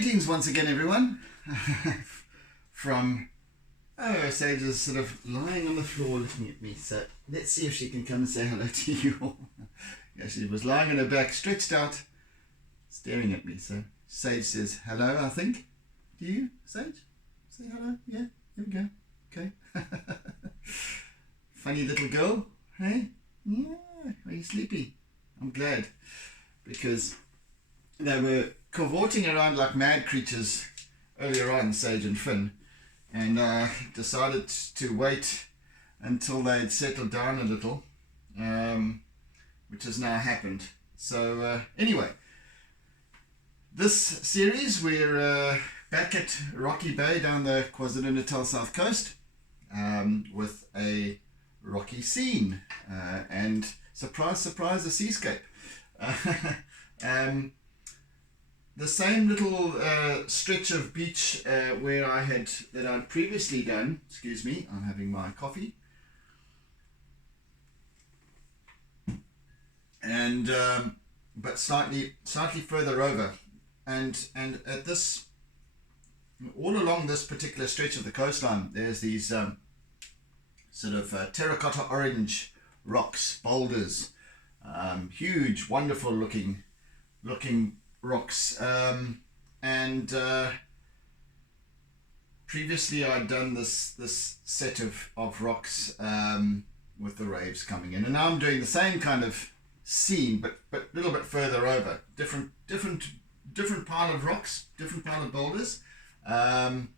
Greetings once again, everyone. From Sage is sort of lying on the floor looking at me, so let's see if she can come and say hello to you all. Yeah, she was lying on her back, stretched out, staring at me. So Sage says hello, I think. Do you, Sage? Say hello? Yeah, here we go. Okay. Funny little girl, hey? Yeah, are you sleepy? I'm glad, because they were cavorting around like mad creatures earlier on, Sage and Finn, and decided to wait until they had settled down a little, which has now happened. So anyway, this series we're back at Rocky Bay down the KwaZulu-Natal South Coast, with a rocky scene, and surprise surprise, a seascape. The same little stretch of beach where I'd previously done. Excuse me, I'm having my coffee. And but slightly further over, and at this, all along this particular stretch of the coastline, there's these sort of terracotta-orange rocks, boulders, huge, wonderful looking rocks, and previously I'd done this set of rocks with the waves coming in, and now I'm doing the same kind of scene, but a little bit further over, different pile of rocks, different pile of boulders, and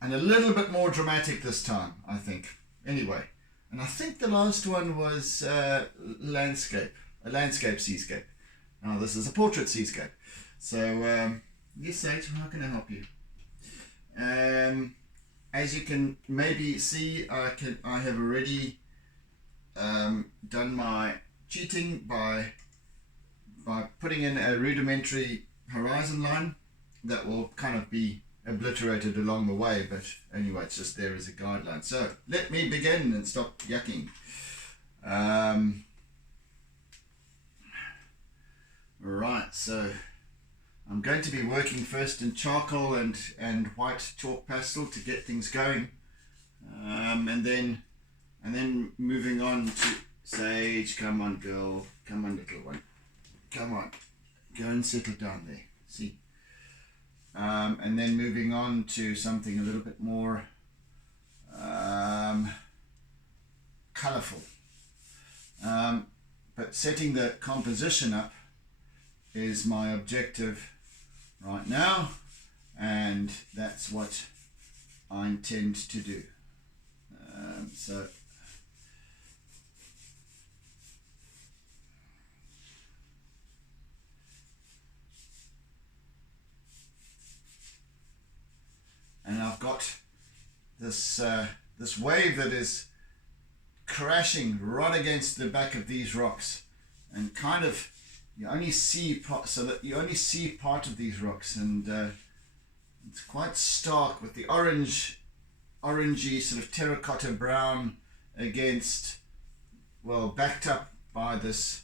a little bit more dramatic this time, I think. Anyway, and I think the last one was a landscape seascape. Now this is a portrait seascape. So yes, Sage, how can I help you? As you can maybe see, I have already done my cheating by putting in a rudimentary horizon line that will kind of be obliterated along the way, but anyway, it's just there as a guideline. So let me begin and stop yucking. Right, so I'm going to be working first in charcoal and white chalk pastel to get things going, and then moving on to Sage. Come on, girl, come on, little one, come on, go and settle down there. See, and then moving on to something a little bit more colourful, but setting the composition up is my objective right now, and that's what I intend to do. So and I've got this this wave that is crashing right against the back of these rocks, and kind of you only see part of these rocks, and it's quite stark with the orangey sort of terracotta brown against, well, backed up by this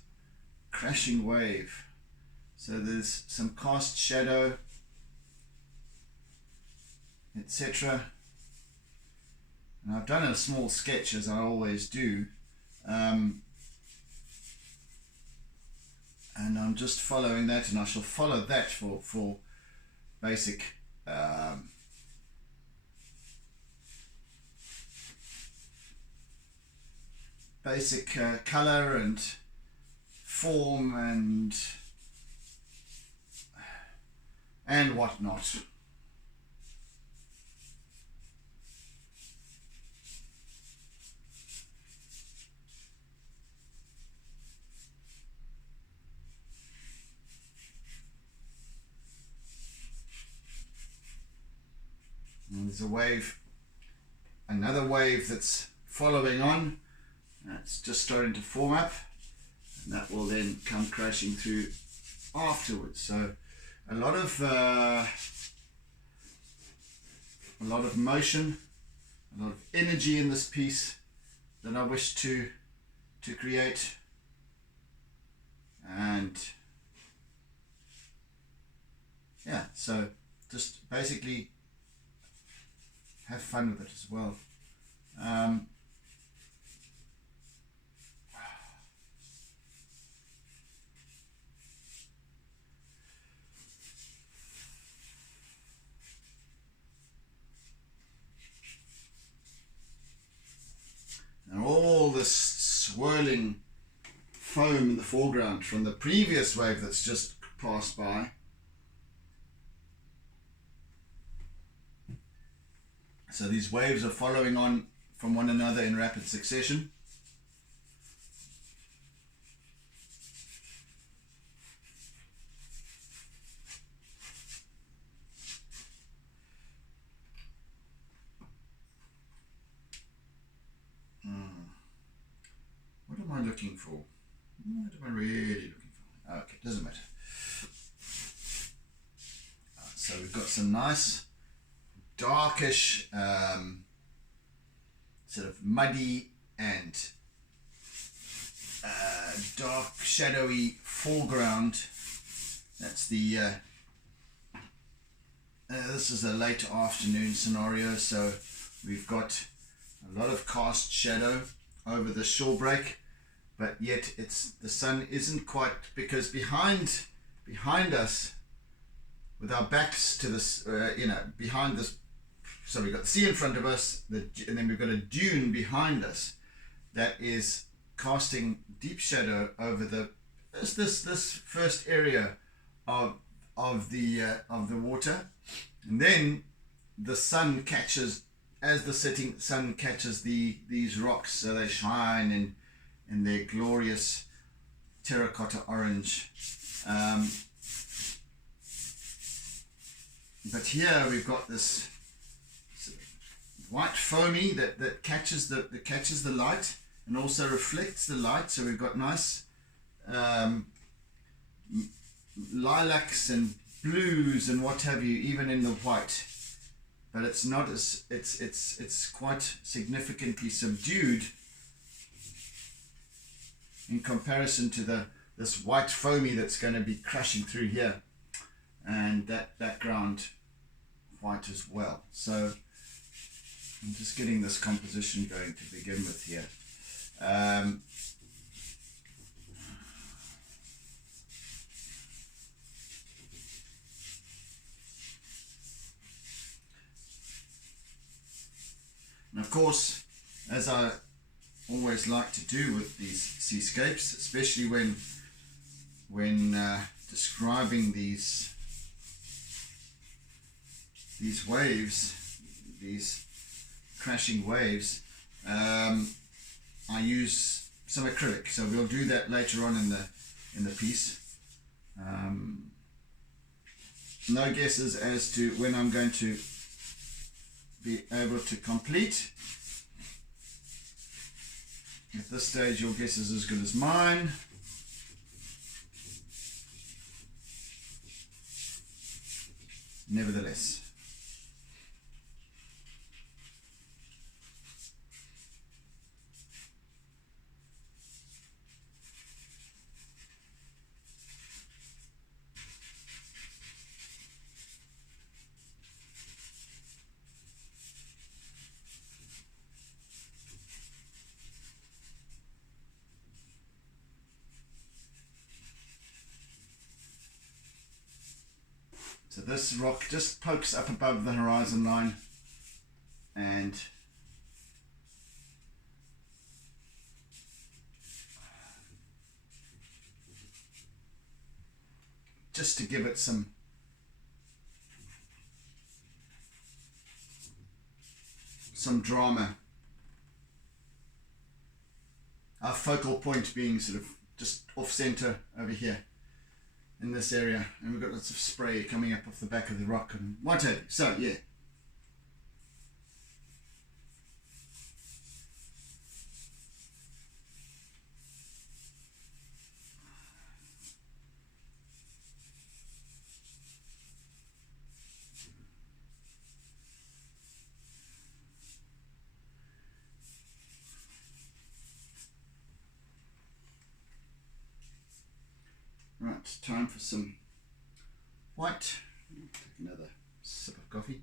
crashing wave. So there's some cast shadow, etc. And I've done a small sketch, as I always do, and I'm just following that, and I shall follow that for basic color and form and whatnot. And there's a wave, another wave that's following on. That's just starting to form up, and that will then come crashing through afterwards. So a lot of motion, a lot of energy in this piece that I wish to create, and yeah, so just basically have fun with it as well. And all this swirling foam in the foreground from the previous wave that's just passed by. So these waves are following on from one another in rapid succession. What am I looking for? What am I really looking for? Okay, doesn't matter. So we've got some nice darkish, sort of muddy and dark shadowy foreground. That's the this is a late afternoon scenario, so we've got a lot of cast shadow over the shorebreak, but yet the sun isn't quite, because behind us, with our backs to this, behind this, so we've got the sea in front of us, and then we've got a dune behind us that is casting deep shadow over this first area of the water, and then the sun catches, as the setting sun catches these rocks, so they shine in their glorious terracotta-orange. But here we've got this sort of white foamy that catches the light and also reflects the light. So we've got nice lilacs and blues and what have you, even in the white. But it's not as it's quite significantly subdued in comparison to this white foamy that's going to be crashing through here, and that background white as well. So I'm just getting this composition going to begin with here. And of course, as I always like to do with these seascapes, especially when describing these waves, these crashing waves, I use some acrylic. So we'll do that later on in the piece. No guesses as to when I'm going to be able to complete. At this stage, your guess is as good as mine. Nevertheless, so this rock just pokes up above the horizon line, and just to give it some drama. Our focal point being sort of just off center over here in this area, and we've got lots of spray coming up off the back of the rock and what have you. So yeah, right, time for some white. Take another Sip of coffee.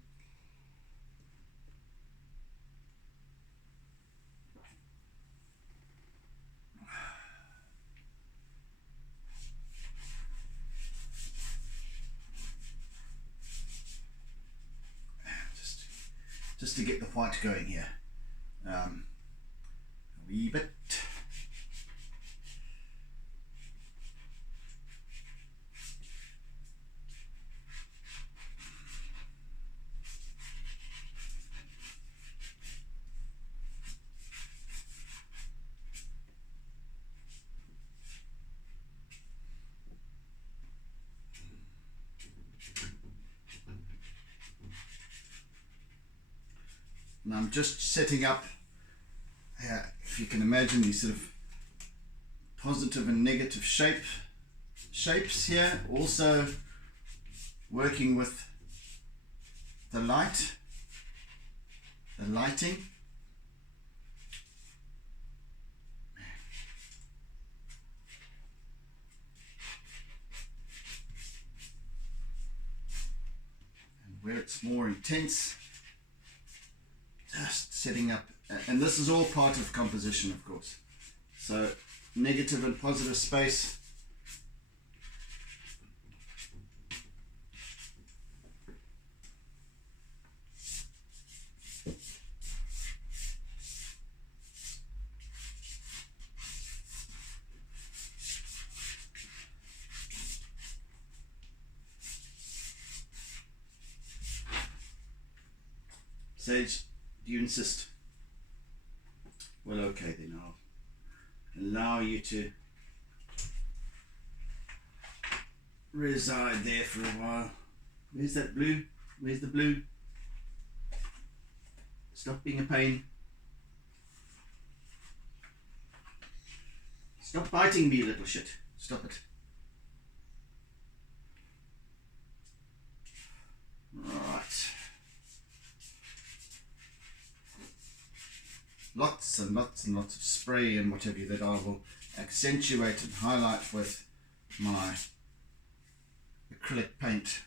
Just to get the white going here. A wee bit. And I'm just setting up, if you can imagine, these sort of positive and negative shapes here. Also working with the lighting. And where it's more intense, just setting up, and this is all part of composition, of course. So negative and positive space. Sage, do you insist? Well, okay then, I'll allow you to reside there for a while. Where's that blue? Where's the blue? Stop being a pain. Stop biting me, little shit. Stop it. Right. Lots and lots and lots of spray and whatever that I will accentuate and highlight with my acrylic paint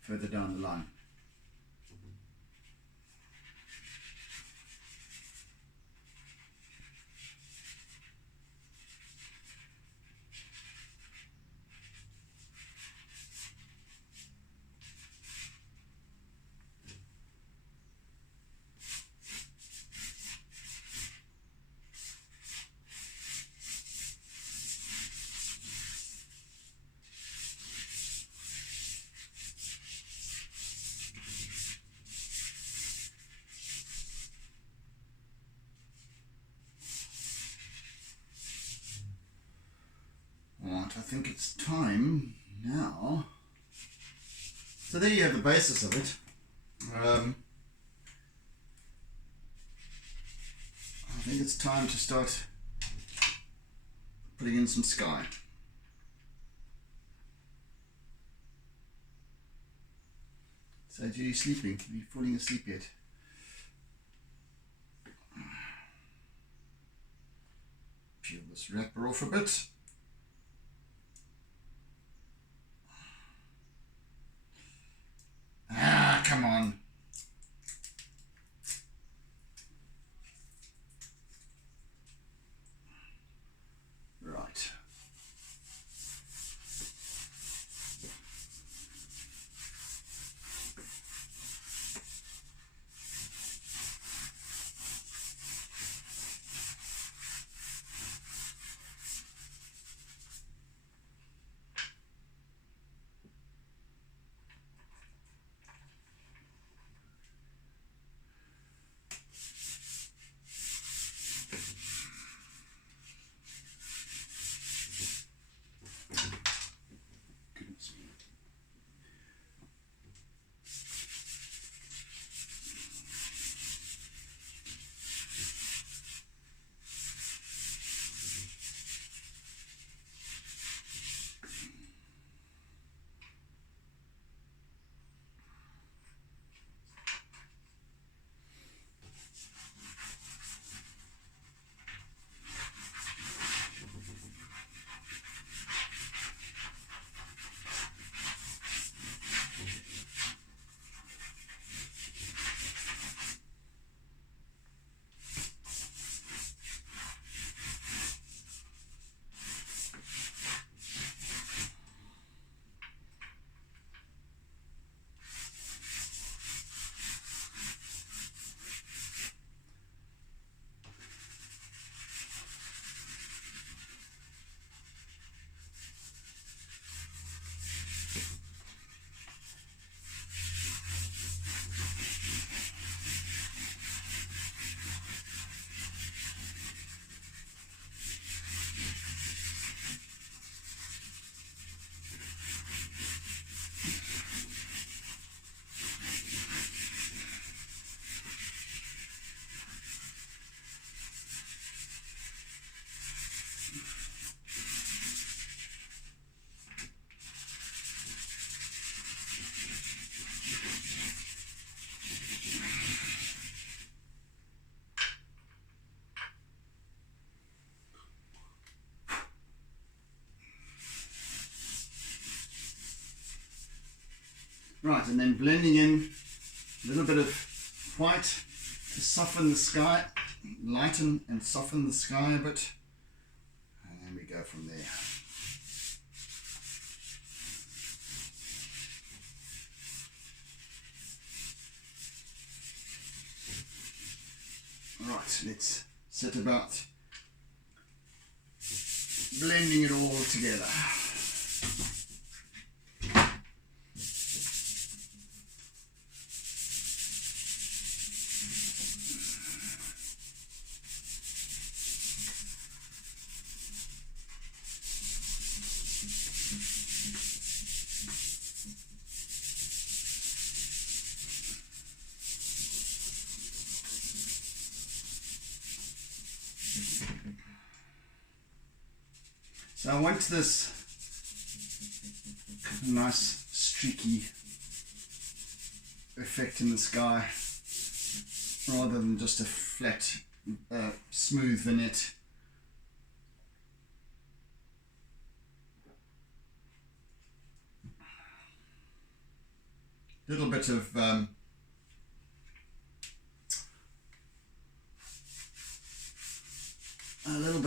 further down the line. I think it's time now. So there you have the basis of it. I think it's time to start putting in some sky. So are you sleeping? Are you falling asleep yet? Peel this wrapper off a bit. Ah, come on. Right. Right, and then blending in a little bit of white to soften the sky, lighten and soften the sky a bit, and then we go from there. Right, let's set about blending it all together. So I want this nice streaky effect in the sky rather than just a flat, smooth vignette. A little bit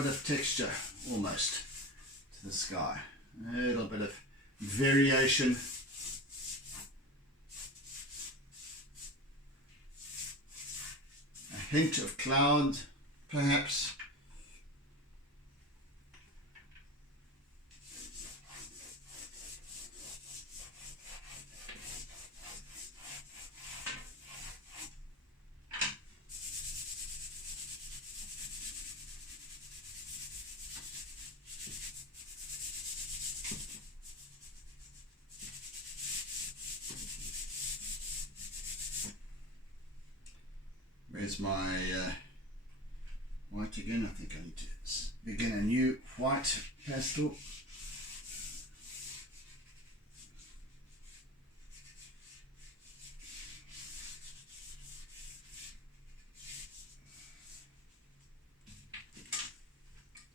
of texture almost to the sky, a little bit of variation, a hint of cloud perhaps. Where's my white again? I think I need to begin a new white pastel.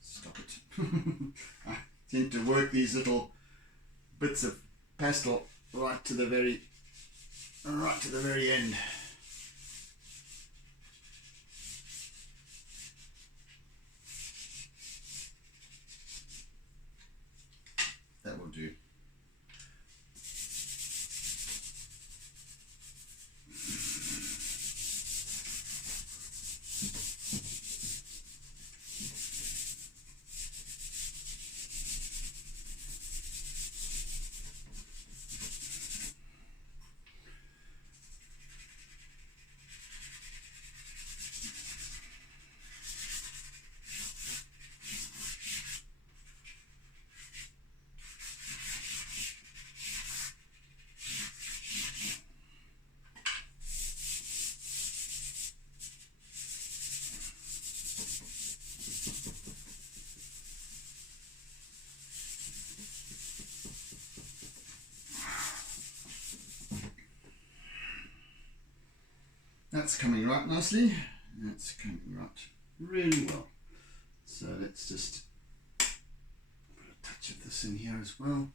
Stop it. I tend to work these little bits of pastel right to the very end. That will do. That's coming right nicely. That's coming right really well. So let's just put a touch of this in here as well.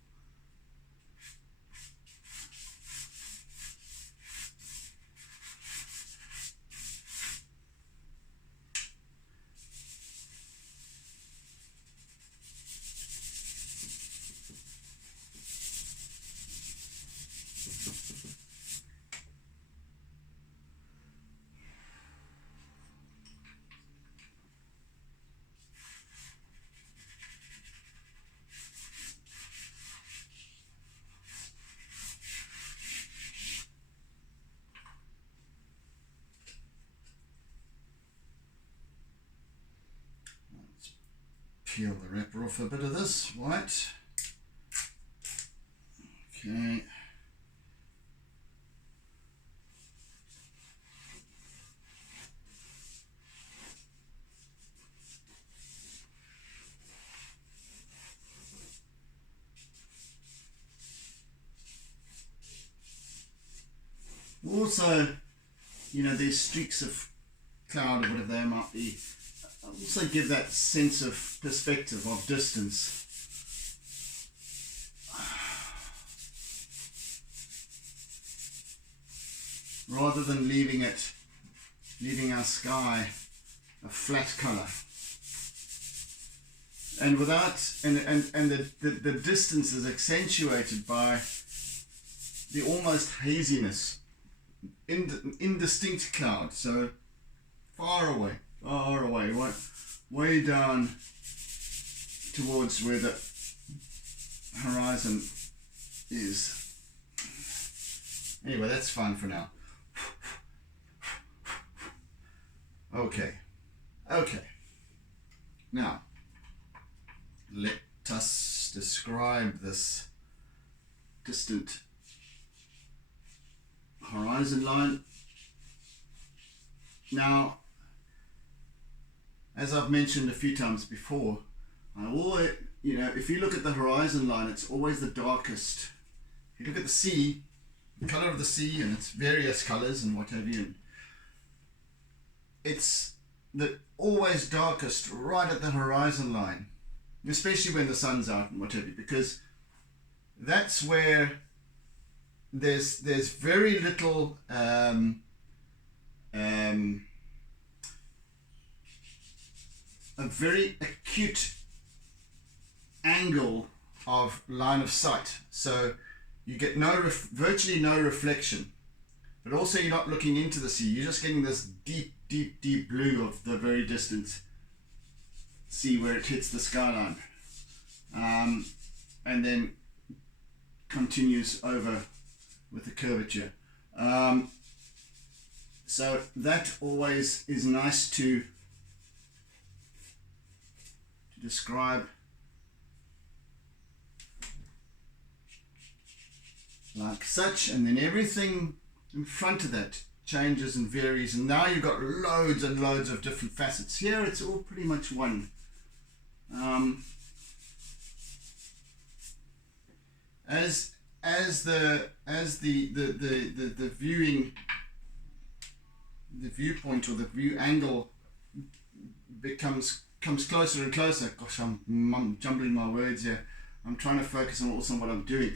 Peel the wrapper off a bit of this white. Okay. Also, you know, there's streaks of cloud or whatever they might be. Also give that sense of perspective, of distance. rather than leaving our sky a flat color. And the distance is accentuated by the almost haziness, indistinct cloud. So far away, way down towards where the horizon is. Anyway, that's fine for now. Okay. Now, let us describe this distant horizon line. Now, as I've mentioned a few times before, I always, if you look at the horizon line, it's always the darkest. If you look at the sea, the color of the sea and its various colors and what have you, it's the always darkest right at the horizon line, especially when the sun's out and what have you, because that's where there's very little a very acute angle of line of sight, so you get virtually no reflection, but also you're not looking into the sea, you're just getting this deep blue of the very distant sea where it hits the skyline, and then continues over with the curvature. So that always is nice to describe like such, and then everything in front of that changes and varies, and now you've got loads and loads of different facets. Here it's all pretty much one. As the viewpoint or the view angle comes closer and closer. Gosh, I'm jumbling my words here. I'm trying to focus on also what I'm doing.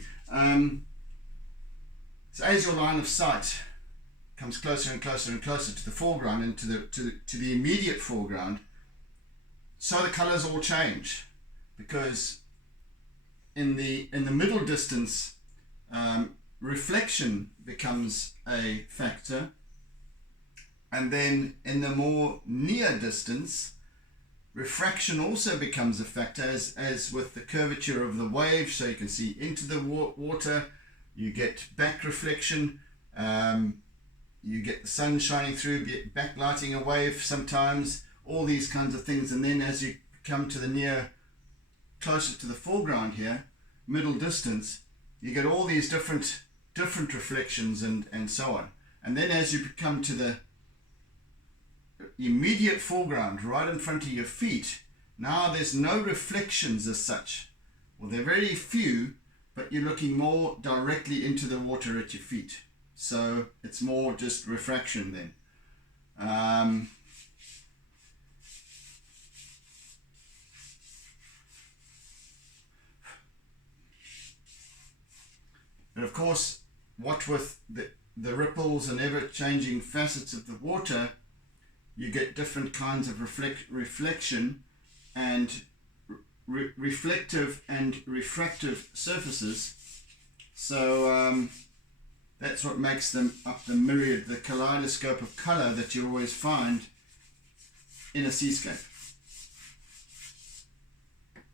So as your line of sight comes closer and closer and closer to the foreground and to the immediate foreground, so the colors all change, because in the middle distance, reflection becomes a factor, and then in the more near distance, refraction also becomes a factor, as with the curvature of the wave. So you can see into the water, you get back reflection, you get the sun shining through, backlighting a wave sometimes, all these kinds of things. And then as you come to the closer to the foreground here, middle distance, you get all these different reflections and so on. And then as you come to the immediate foreground, right in front of your feet, now there's no reflections as such. Well, they're very few, but you're looking more directly into the water at your feet. So it's more just refraction then. But of course, what with the ripples and ever-changing facets of the water, you get different kinds of reflection and reflective and refractive surfaces. So that's what makes them up the myriad, the kaleidoscope of color that you always find in a seascape,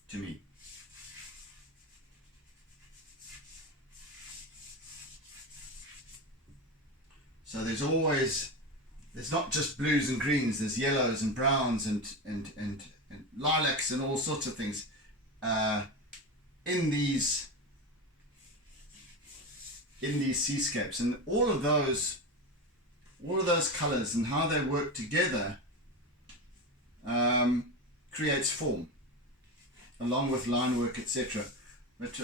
to me. So there's not just blues and greens, there's yellows and browns and lilacs and all sorts of things in these seascapes, and all of those colors and how they work together creates form, along with line work, etc. But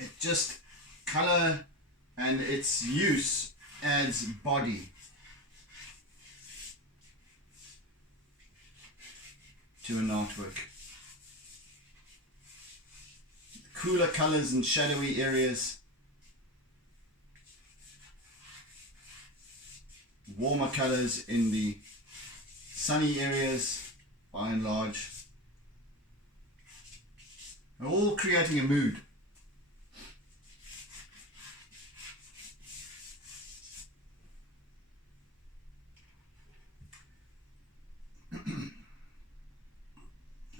it just, color and its use adds body to an artwork. cooler colors in shadowy areas, warmer colors in the sunny areas, by and large. They're all creating a mood.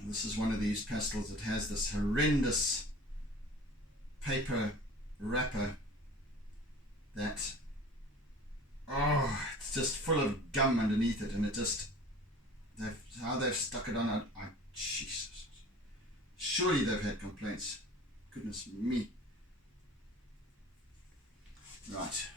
This is one of these pastels that has this horrendous paper wrapper that, oh, it's just full of gum underneath it, and it just, how they've stuck it on, Jesus, surely they've had complaints, goodness me. Right.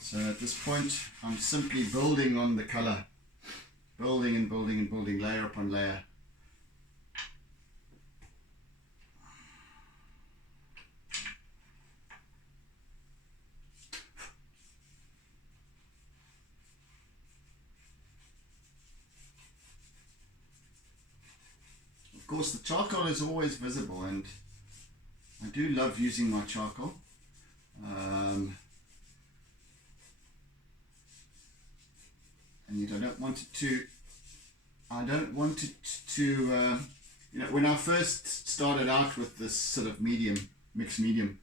So at this point, I'm simply building on the color, building and building and building, layer upon layer. Of course, the charcoal is always visible, and I do love using my charcoal. And yet I don't want it to, you know, when I first started out with this sort of medium, mixed medium,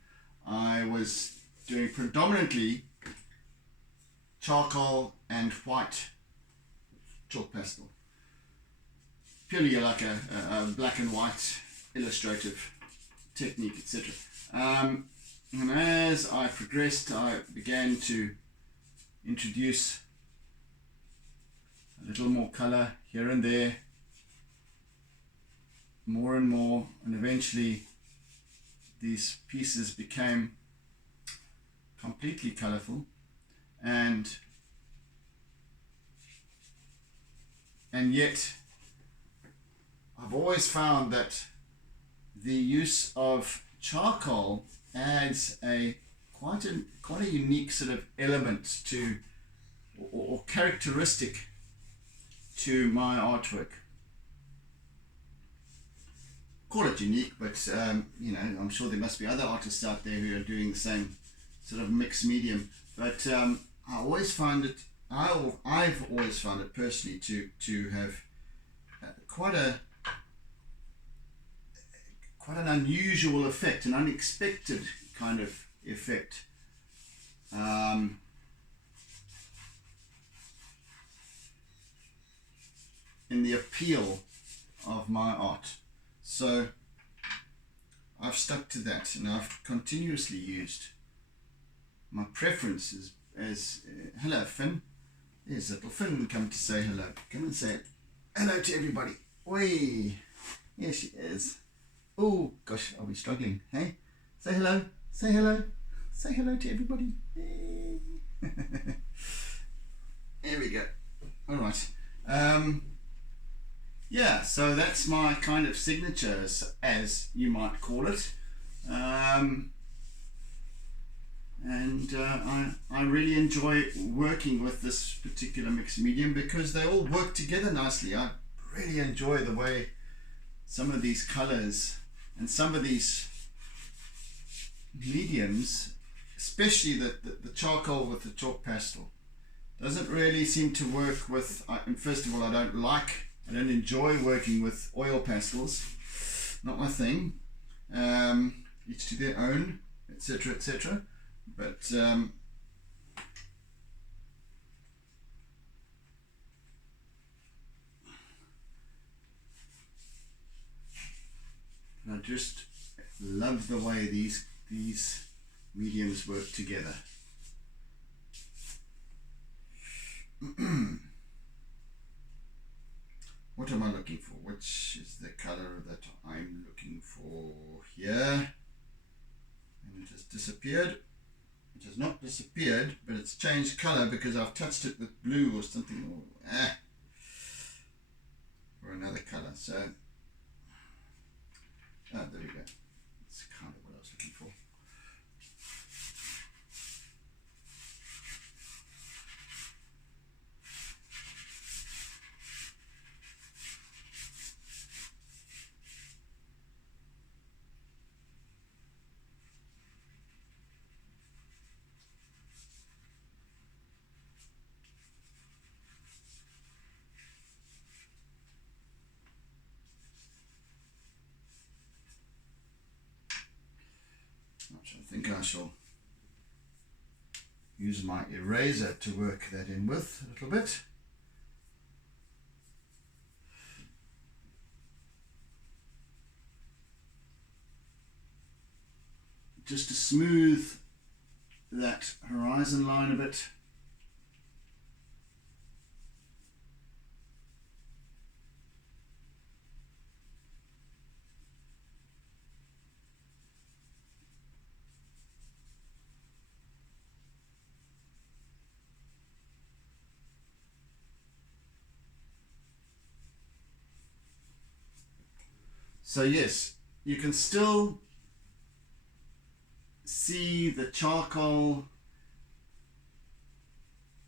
I was doing predominantly charcoal and white chalk pastel. Purely like a black and white illustrative technique, etc. And as I progressed, I began to introduce a little more color here and there, more and more, and eventually these pieces became completely colorful, and yet I've always found that the use of charcoal adds quite a unique sort of element to, or characteristic to my artwork. Call it unique, but you know, I'm sure there must be other artists out there who are doing the same sort of mixed medium. But I always find it, I've always found it personally to have quite an unusual effect, an unexpected kind of effect. In the appeal of my art. So I've stuck to that, and I've continuously used my preferences as hello Finn. There's little Finn come to say hello. Come and say hello to everybody. Oi, here she is. Oh gosh, are we struggling? Hey, say hello, say hello, say hello to everybody. There we go. All right. Yeah, so that's my kind of signature, as you might call it. I really enjoy working with this particular mixed medium because they all work together nicely. I really enjoy the way some of these colors and some of these mediums, especially the charcoal with the chalk pastel, doesn't really seem to work with, and first of all, I don't enjoy working with oil pastels, not my thing. Each to their own, etc, etc. But I just love the way these mediums work together. what am I looking for? Which is the color that I'm looking for here? And it has disappeared. It has not disappeared, but it's changed color because I've touched it with blue or something, or another color. So, there we go. That's kind of what I was looking for. I think I shall use my eraser to work that in with a little bit. Just to smooth that horizon line a bit. So yes, you can still see the charcoal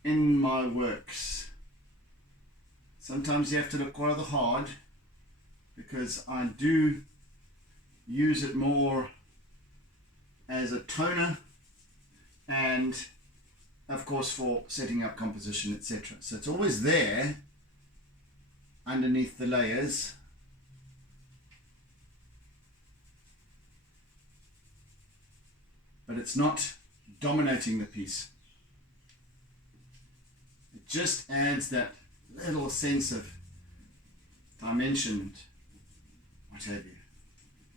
in my works. Sometimes you have to look rather hard because I do use it more as a toner and of course for setting up composition, etc. So it's always there underneath the layers. But it's not dominating the piece. It just adds that little sense of dimension and what have you,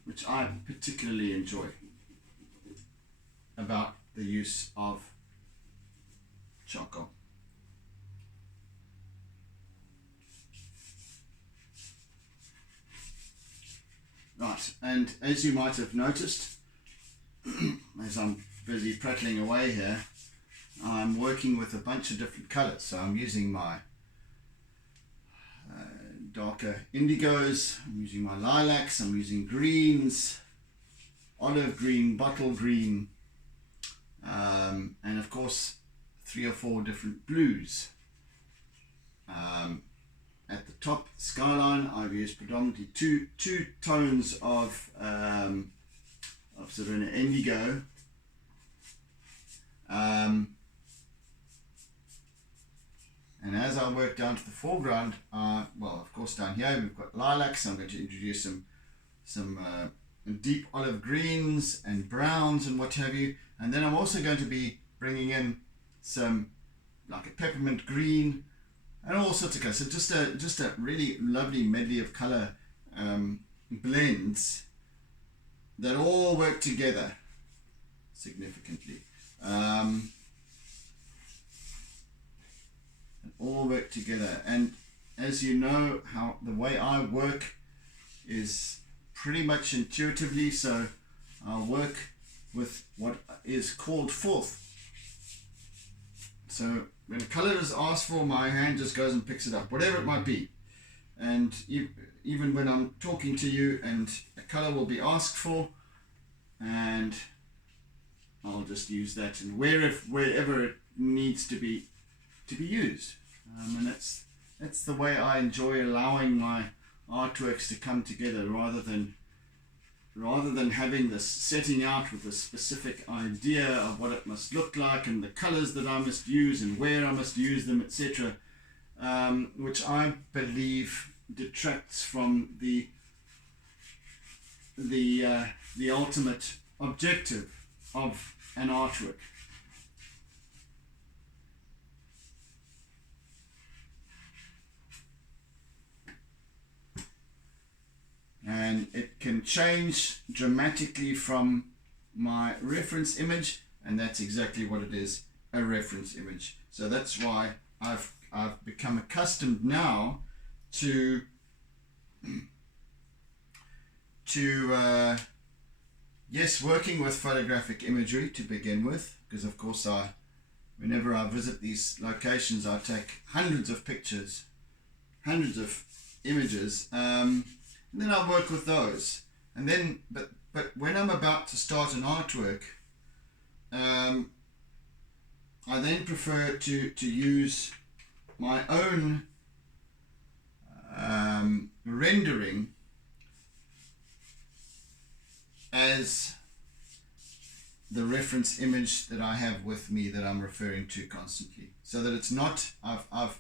which I particularly enjoy about the use of charcoal. Right, and as you might have noticed, as I'm busy prattling away here, I'm working with a bunch of different colors. So I'm using my darker indigos, I'm using my lilacs, I'm using greens, olive green, bottle green, and of course 3 or 4 different blues. At the top skyline I've used predominantly two tones of sort of an indigo, and as I work down to the foreground, well, of course down here we've got lilacs. I'm going to introduce some deep olive greens and browns and what have you, and then I'm also going to be bringing in some like a peppermint green and all sorts of colors. So just a really lovely medley of color blends that all work together significantly. All work together, and as you know, how the way I work is pretty much intuitively. So I'll work with what is called fourth. So when a color is asked for, my hand just goes and picks it up, whatever it might be. And even when I'm talking to you and a color will be asked for, and I'll just use that and wherever it needs to be used. And that's the way I enjoy allowing my artworks to come together, rather than having this setting out with a specific idea of what it must look like and the colors that I must use and where I must use them, etc., which I believe detracts from the ultimate objective of an artwork. And it can change dramatically from my reference image, and that's exactly what it is, a reference image. So that's why I've become accustomed now to to yes, working with photographic imagery to begin with, because of course whenever I visit these locations, I take hundreds of pictures, hundreds of images, and then I work with those. And then, but when I'm about to start an artwork, I then prefer to use my own rendering as the reference image that I have with me that I'm referring to constantly, so that it's not I've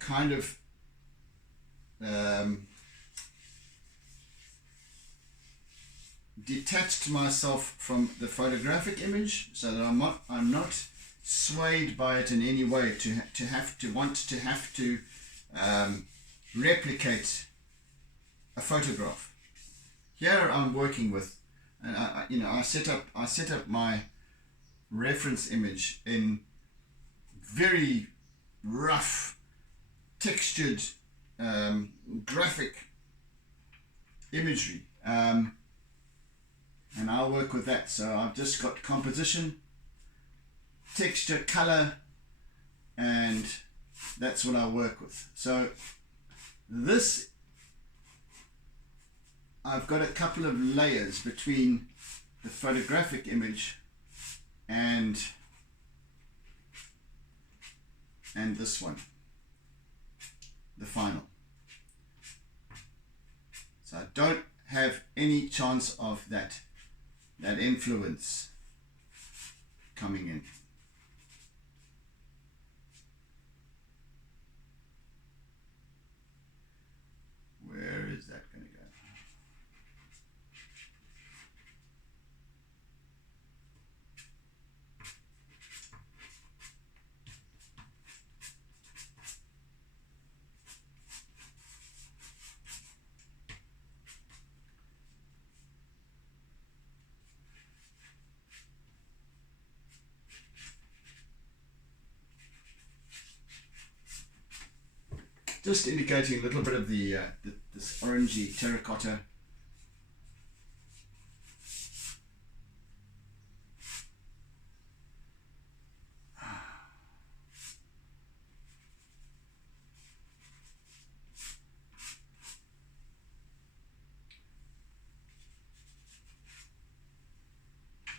kind of detached myself from the photographic image, so that I'm not swayed by it in any way to have to replicate a photograph. Here I'm working with, and I set up my reference image in very rough, textured, graphic imagery, and I'll work with that. So I've just got composition, texture, color, and that's what I work with. So this, I've got a couple of layers between the photographic image and this one, the final. So I don't have any chance of that influence coming in. Where is that going to go? Just indicating a little bit of this orangey terracotta.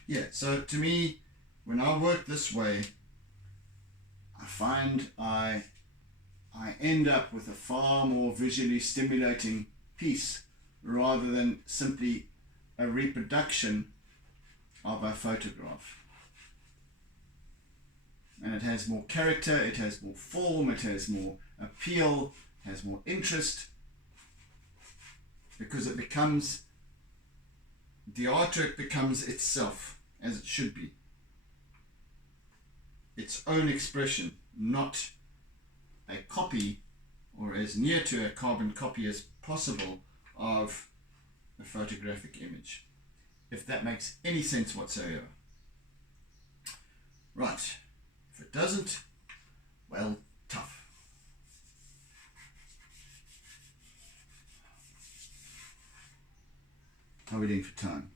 Yeah, so to me, when I work this way, I find I end up with a far more visually stimulating piece rather than simply a reproduction of a photograph. And it has more character, it has more form, it has more appeal, it has more interest, because it becomes, the artwork becomes itself, as it should be. Its own expression, not a copy, or as near to a carbon copy as possible, of a photographic image, if that makes any sense whatsoever. Right, if it doesn't, well, tough. How are we doing for time?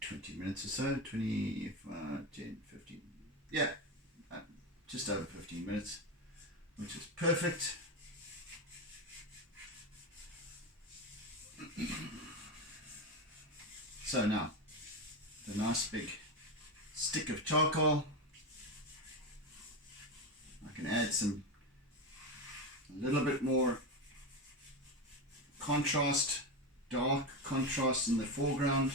20 minutes or so, 25, 10, 15, yeah, just over 15 minutes, which is perfect. So now, the nice big stick of charcoal, I can add a little bit more contrast, dark contrast in the foreground.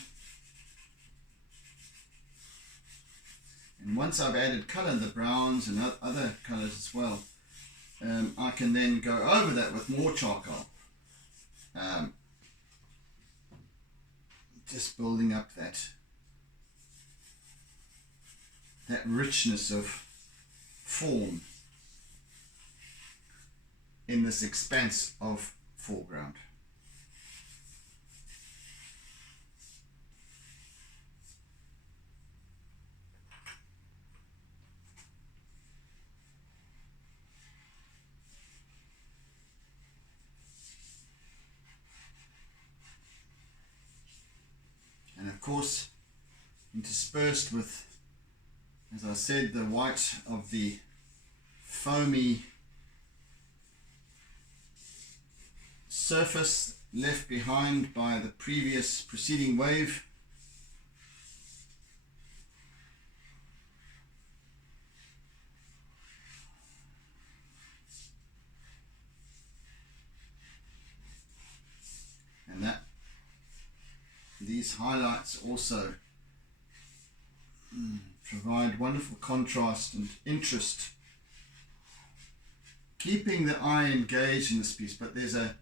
And once I've added colour, the browns and other colours as well, I can then go over that with more charcoal. Just building up that richness of form in this expanse of foreground. of course interspersed with, as I said, the white of the foamy surface left behind by the previous preceding wave. And that these highlights also provide wonderful contrast and interest, keeping the eye engaged in this piece, but there's a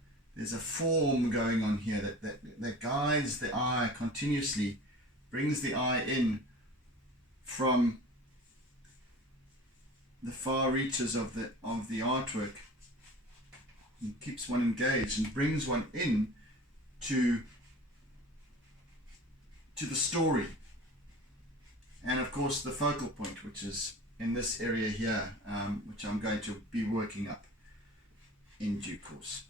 form going on here that guides the eye continuously, brings the eye in from the far reaches of the artwork, and keeps one engaged and brings one in to the story, and of course the focal point, which is in this area here, which I'm going to be working up in due course.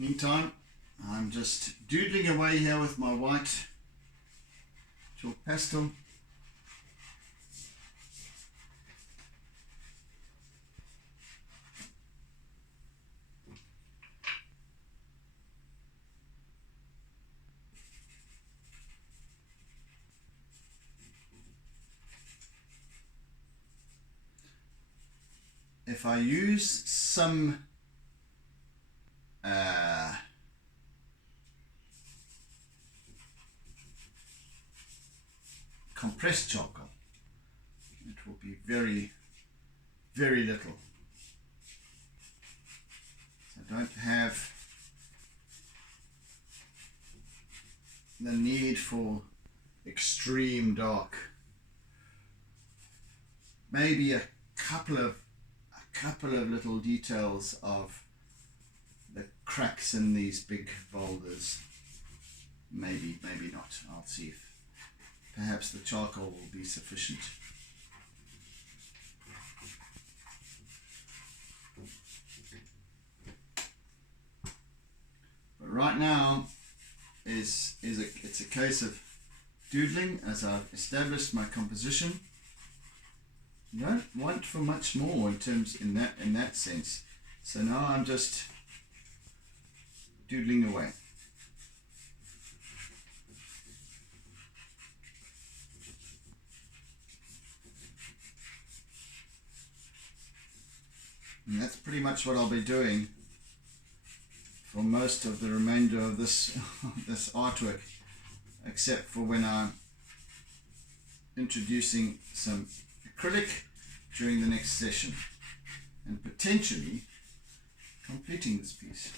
Meantime, I'm just doodling away here with my white chalk pastel. If I use some compressed charcoal, it will be very, very little. So I don't have the need for extreme dark. Maybe a couple of little details of the cracks in these big boulders. Maybe not. I'll see if perhaps the charcoal will be sufficient. But right now it's a case of doodling as I've established my composition. You don't want for much more in that sense. So now I'm just doodling away. And that's pretty much what I'll be doing for most of the remainder of this this artwork, except for when I'm introducing some acrylic during the next session and potentially completing this piece.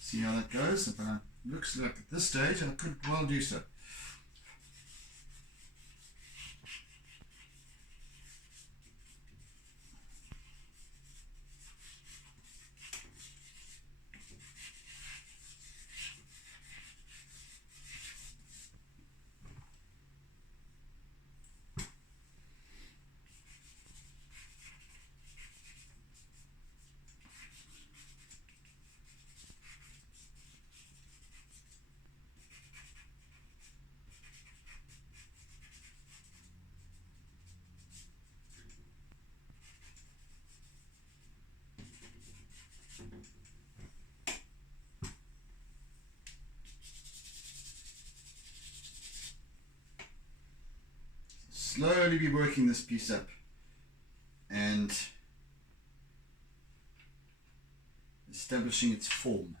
See how that goes, but it looks like at this stage I could well do so. Slowly be working this piece up and establishing its form.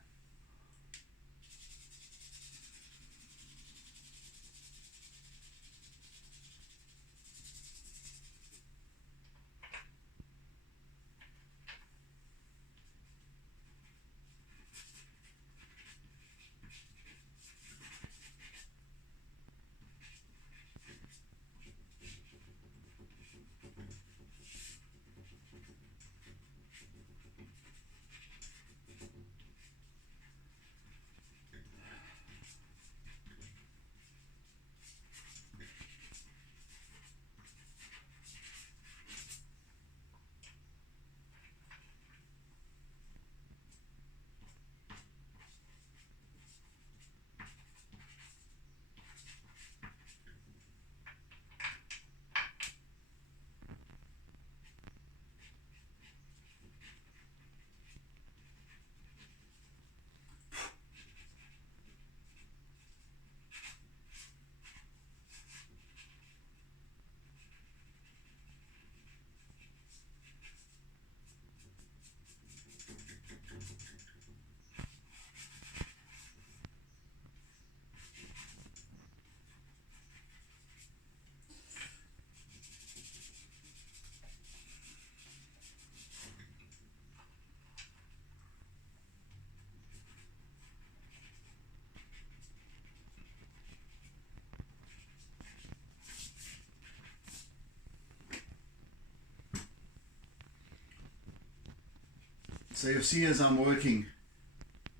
So you'll see as I'm working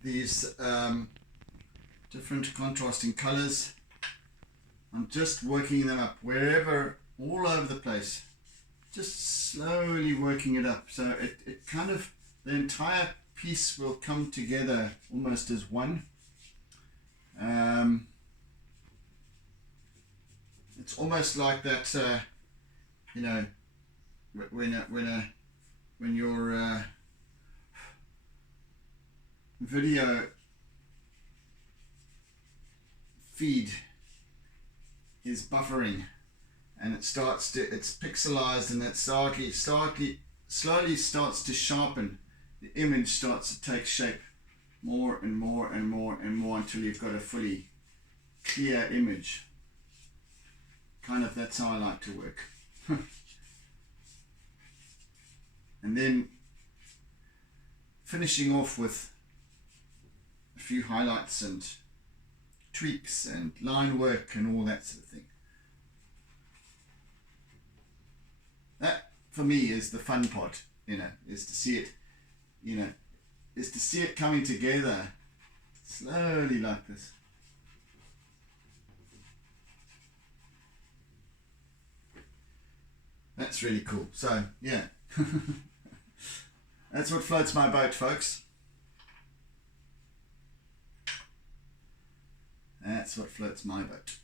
these different contrasting colors, I'm just working them up wherever, all over the place, just slowly working it up. So it kind of, the entire piece will come together almost as one. It's almost like that, you know, when your video feed is buffering and it starts to, it's pixelized and it slowly starts to sharpen. The image starts to take shape more and more and more and more until you've got a fully clear image. Kind of, that's how I like to work. And then finishing off with a few highlights and tweaks and line work and all that sort of thing. That for me is the fun part, you know, is to see it, you know, is to see it coming together slowly like this. That's really cool. So yeah, that's what floats my boat, folks. That's what floats my boat.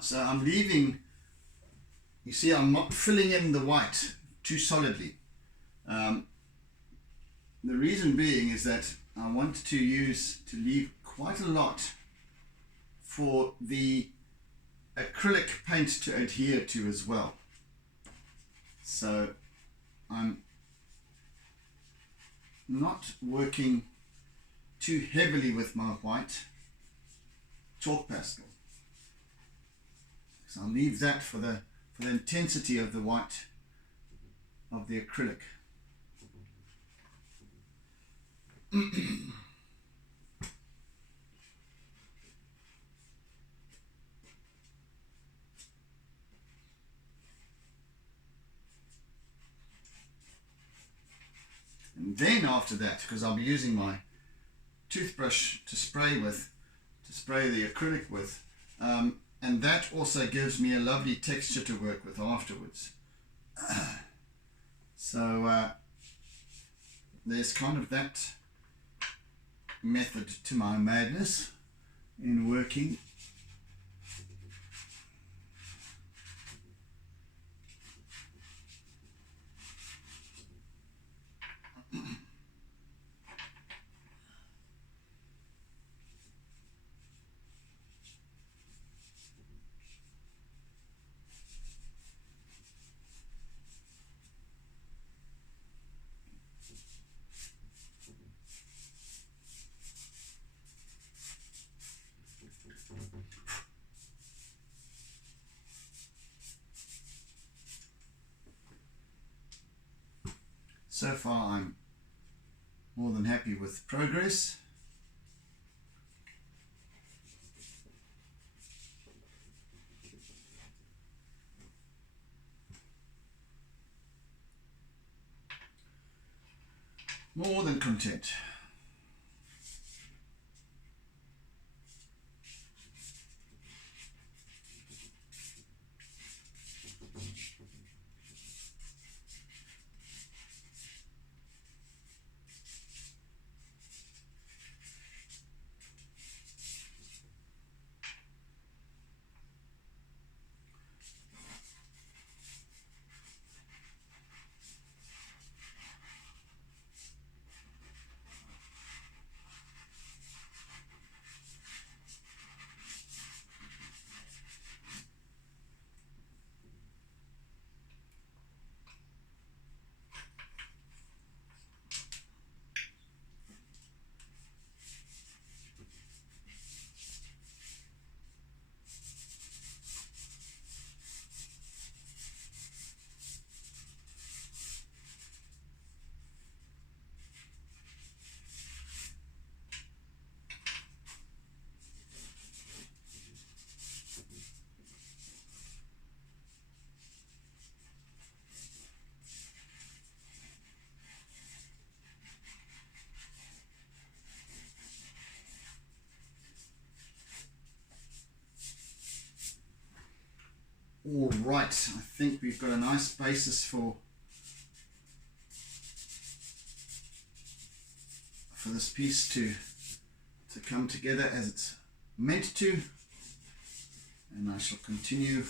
So I'm leaving, you see I'm not filling in the white too solidly. The reason being is that I want to leave quite a lot for the acrylic paint to adhere to as well. So I'm not working too heavily with my white chalk pastel. So I'll leave that for the intensity of the white of the acrylic. And then after that, because I'll be using my toothbrush to spray the acrylic with, and that also gives me a lovely texture to work with afterwards. So there's kind of that method to my madness in working. So far I'm more than happy with progress. More than content. All right, I think we've got a nice basis for this piece to come together as it's meant to, and I shall continue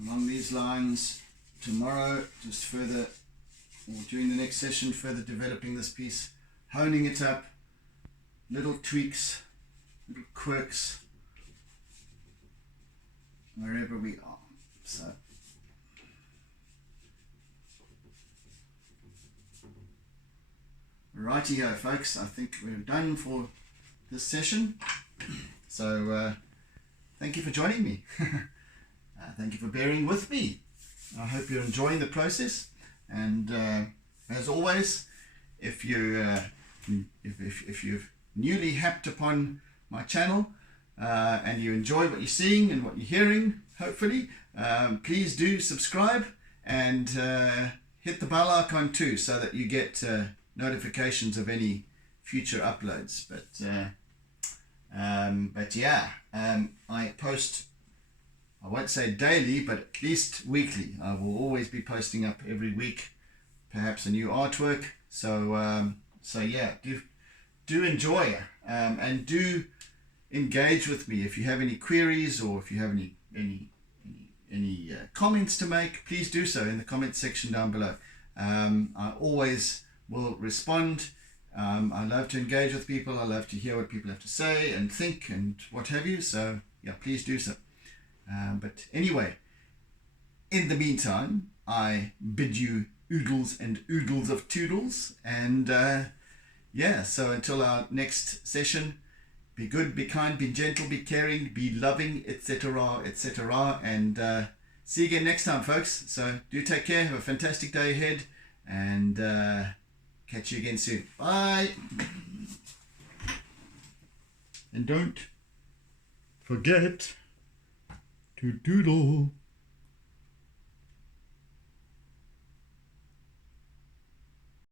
along these lines tomorrow, just further, or during the next session, further developing this piece, honing it up, little tweaks, little quirks, wherever we are. So righty-ho folks, I think we're done for this session. So thank you for joining me. Thank you for bearing with me. I hope you're enjoying the process, and as always, if you've newly happed upon my channel and you enjoy what you're seeing and what you're hearing, hopefully, please do subscribe and hit the bell icon too, so that you get notifications of any future uploads. But yeah, I post, I won't say daily, but at least weekly. I will always be posting up every week, perhaps a new artwork. So yeah, do enjoy and do engage with me if you have any queries, or if you have any any comments to make, please do so in the comment section down below. I always will respond. I love to engage with people. I love to hear what people have to say and think and what have you. So yeah, please do so. But anyway, in the meantime, I bid you oodles and oodles of toodles. And yeah, so until our next session, be good, be kind, be gentle, be caring, be loving, etc., etc. And see you again next time, folks. So do take care. Have a fantastic day ahead. And catch you again soon. Bye. And don't forget to doodle.